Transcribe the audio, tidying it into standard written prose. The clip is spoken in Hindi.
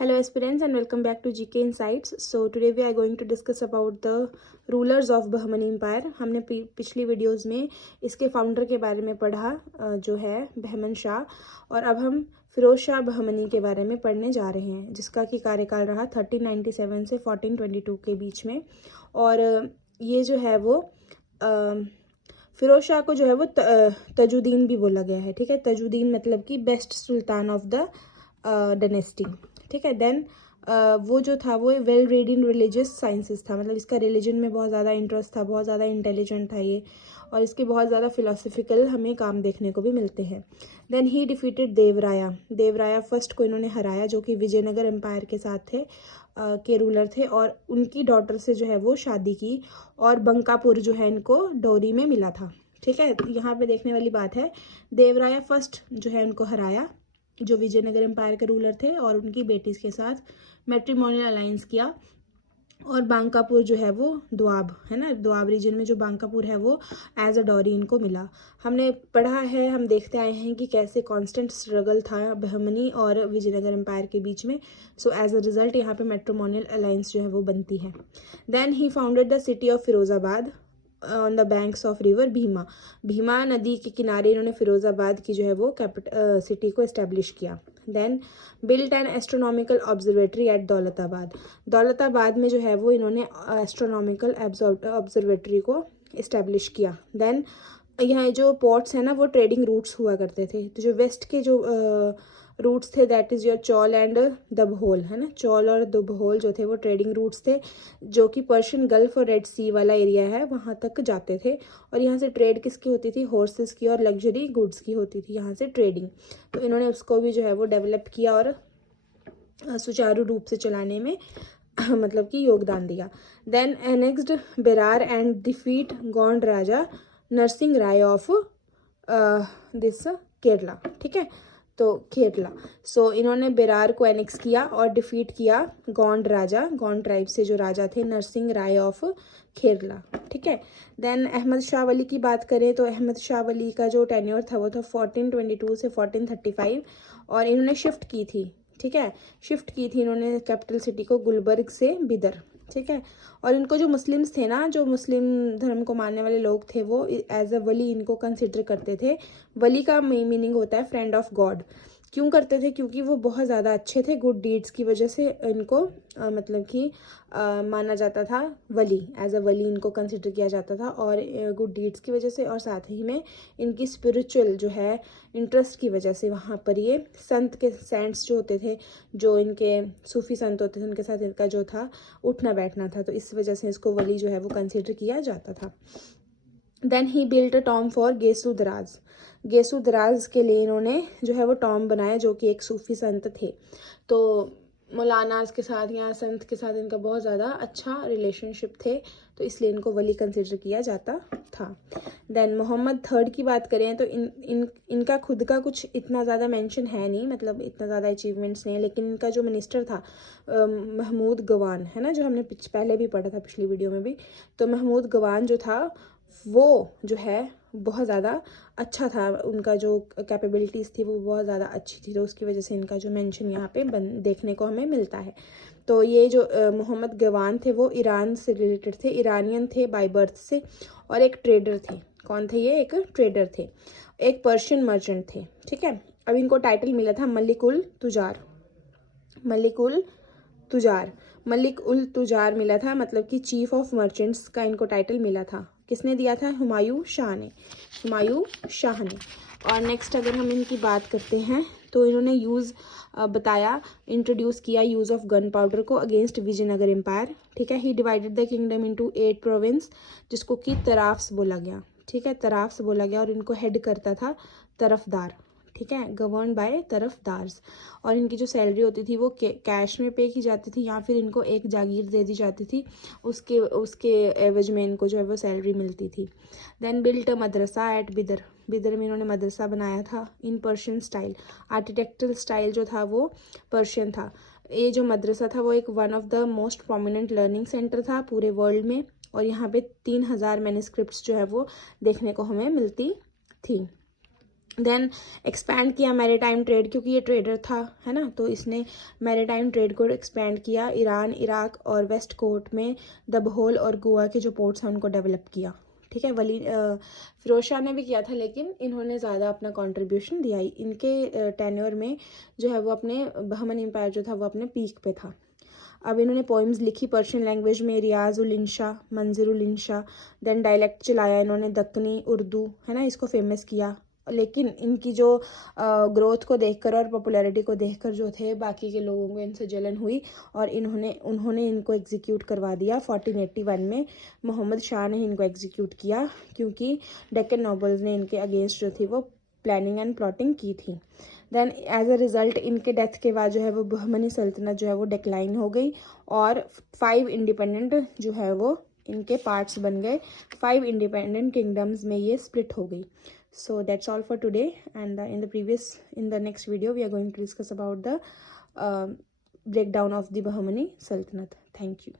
Hello aspirants and welcome back to GK Insights. So today we are going to discuss about the rulers of Bahmani Empire. हमने पिछली वीडियोस में इसके फाउंडर के बारे में पढ़ा जो है बहमन शाह, और अब हम फिरोज शाह बहमनी के बारे में पढ़ने जा रहे हैं, जिसका कि कार्यकाल रहा 1397 से 1422 के बीच में। और ये जो है वो फिरोज शाह को जो है वो तजुद्दीन भी बोला गया है। ठीक है, तजुद्दीन मतलब कि best Sultan of the dynasty. ठीक है, देन वो जो था वो वेल रेड इन रिलीजियस साइंसेस था, मतलब इसका रिलीजन में बहुत ज़्यादा इंटरेस्ट था, बहुत ज़्यादा इंटेलिजेंट था ये, और इसके बहुत ज़्यादा फिलोसफिकल हमें काम देखने को भी मिलते हैं। देन ही डिफीटेड देवराया फर्स्ट को इन्होंने हराया, जो कि विजयनगर एम्पायर के साथ थे के रूलर थे, और उनकी डॉटर से जो है वो शादी की, और बंकापुर जो है इनको डोरी में मिला था। ठीक है, यहाँ पे देखने वाली बात है, देवराया फर्स्ट जो है उनको हराया, जो विजयनगर एम्पायर के रूलर थे, और उनकी बेटी के साथ मैट्रिमोनियल अलायंस किया, और बांकापुर जो है वो दोआब है ना, दोआब रीजन में जो बांकापुर है वो एज अ डॉरी इनको मिला। हमने पढ़ा है, हम देखते आए हैं कि कैसे कांस्टेंट स्ट्रगल था बहमनी और विजयनगर एम्पायर के बीच में। सो एज अ रिजल्ट यहाँ पे मैट्रिमोनियल अलायंस जो है वो बनती है। Then he founded the city of Firozabad on the banks of river Bhima नदी के किनारे इन्होंने फिरोजाबाद की जो है वो सिटी को इस्टेब्लिश किया। Then built an astronomical observatory at Daulatabad में जो है वो इन्होंने एस्ट्रोनॉमिकल ऑब्जर्वेटरी को इस्टेब्लिश किया। देन यहाँ जो पोर्ट्स हैं ना वो ट्रेडिंग रूट्स हुआ करते थे, तो जो वेस्ट के जो रूट्स थे that is your Chaul and Dabhol है ना, चौल और दबहोल जो थे वो ट्रेडिंग रूट्स थे, जो कि पर्शियन गल्फ और रेड सी वाला एरिया है वहाँ तक जाते थे। और यहाँ से ट्रेड किसकी होती थी, हॉर्सेस की और लग्जरी गुड्स की होती थी यहाँ से ट्रेडिंग। तो इन्होंने उसको भी जो है वो डेवलप किया और सुचारू रूप से चलाने में मतलब कि योगदान दिया। Then annexed Berar and defeat Gond राजा Narsingh Rai of this Kerala. ठीक है, तो केरला, सो इन्होंने बेरार को एनेक्स किया और डिफीट किया गौंड ट्राइब से जो राजा थे नरसिंह राय ऑफ केरला। ठीक है, देन अहमद शाह वली की बात करें तो अहमद शाह वली का जो टेन्योर था वो था 1422 से 1435, और इन्होंने शिफ्ट की थी। ठीक है, शिफ्ट की थी इन्होंने कैपिटल सिटी को गुलबर्ग से बिदर। ठीक है, और इनको जो मुस्लिम्स थे ना, जो मुस्लिम धर्म को मानने वाले लोग थे, वो एज अ वली इनको कंसिडर करते थे। वली का मीनिंग होता है फ्रेंड ऑफ गॉड। क्यों करते थे, क्योंकि वो बहुत ज़्यादा अच्छे थे, गुड डीड्स की वजह से इनको मतलब कि माना जाता था, वली एज अ वली इनको कंसिडर किया जाता था, और गुड डीड्स की वजह से, और साथ ही में इनकी स्पिरिचुअल जो है इंटरेस्ट की वजह से वहाँ पर ये सेंट्स जो होते थे, जो इनके सूफी संत होते थे, उनके साथ इनका जो था उठना बैठना था, तो इस वजह से इसको वली जो है वो कंसिडर किया जाता था। Then he built a tomb for Gesudaraz के लिए इन्होंने जो है वो टॉम बनाया, जो कि एक सूफी संत थे। तो मौलानाज के साथ या संत के साथ इनका बहुत ज़्यादा अच्छा रिलेशनशिप थे, तो इसलिए इनको वली कंसिडर किया जाता था। देन मोहम्मद थर्ड की बात करें तो इनका खुद का कुछ इतना ज़्यादा मेंशन है नहीं, मतलब इतना ज़्यादा अचीवमेंट्स नहीं है, लेकिन इनका जो मिनिस्टर था महमूद गवान है ना, जो हमने पहले भी पढ़ा था पिछली वीडियो में भी, तो महमूद गवान जो था वो जो है बहुत ज़्यादा अच्छा था, उनका जो कैपेबिलिटीज़ थी वो बहुत ज़्यादा अच्छी थी, तो उसकी वजह से इनका जो मेंशन यहाँ पे देखने को हमें मिलता है। तो ये जो मोहम्मद गवान थे वो ईरान से रिलेटेड थे, ईरानियन थे बाय बर्थ से, और एक ट्रेडर थे। कौन थे ये, एक ट्रेडर थे, एक पर्शियन मर्चेंट थे। ठीक है, अब इनको टाइटल मिला था मलिक उल तुजार मिला था, मतलब कि चीफ ऑफ मर्चेंट्स का इनको टाइटल मिला था। किसने दिया था, हुमायूं शाह ने। और नेक्स्ट अगर हम इनकी बात करते हैं तो इन्होंने इंट्रोड्यूस किया यूज़ ऑफ गन पाउडर को अगेंस्ट विजयनगर एम्पायर। ठीक है, he divided the kingdom into 8 province, जिसको कि तराफ्स बोला गया। ठीक है, तराफ्स बोला गया, और इनको हेड करता था तरफदार। ठीक है, गवर्न बाय तरफदार्स, और इनकी जो सैलरी होती थी वो कैश में पे की जाती थी, या फिर इनको एक जागीर दे दी जाती थी, उसके एवज में इनको जो है वो सैलरी मिलती थी। देन बिल्ट अ मदरसा एट बिदर में इन्होंने मदरसा बनाया था in Persian style. Architectural style जो था वो पर्शियन था। ये जो मदरसा था वो एक one of the most prominent learning centre था पूरे वर्ल्ड में, और यहाँ पे 3000 मैन्युस्क्रिप्ट्स जो है वो देखने को हमें मिलती थी। देन एक्सपैंड किया मैरीटाइम ट्रेड, क्योंकि ये ट्रेडर था, है ना, तो इसने मैरीटाइम ट्रेड को एक्सपैंड किया। ईरान, इराक और वेस्ट कोस्ट में द बहोल और गोवा के जो पोर्ट्स हैं उनको डेवलप किया। ठीक है, फिरोज शाह ने भी किया था, लेकिन इन्होंने ज़्यादा अपना कंट्रीब्यूशन दिया। इनके टेन्योर में जो है वो अपने बहमन एम्पायर जो था वो अपने पीक पे था। अब इन्होंने पोइम्स लिखी पर्शियन लैंग्वेज में, रियाज उल इंशा, मंजिर उल इंशा। देन डायलेक्ट चलाया इन्होंने, दक्कनी उर्दू, है ना, इसको फेमस किया। लेकिन इनकी जो ग्रोथ को देखकर और पॉपुलैरिटी को देखकर जो थे बाकी के लोगों को इनसे जलन हुई और उन्होंने इनको एग्जीक्यूट करवा दिया 1481 में। मोहम्मद शाह ने इनको एग्जीक्यूट किया, क्योंकि डेक्कन नोबल्स ने इनके अगेंस्ट जो थी वो प्लानिंग एंड प्लॉटिंग की थी। देन एज अ रिज़ल्ट इनके डेथ के बाद जो है वो बहमनी सल्तनत जो है वो डिक्लाइन हो गई और 5 इंडिपेंडेंट जो है वो इनके पार्ट्स बन गए। 5 इंडिपेंडेंट किंगडम्स में ये स्प्लिट हो गई। So that's all for today, and in the next video we are going to discuss about the breakdown of the Bahmani Sultanate. Thank you.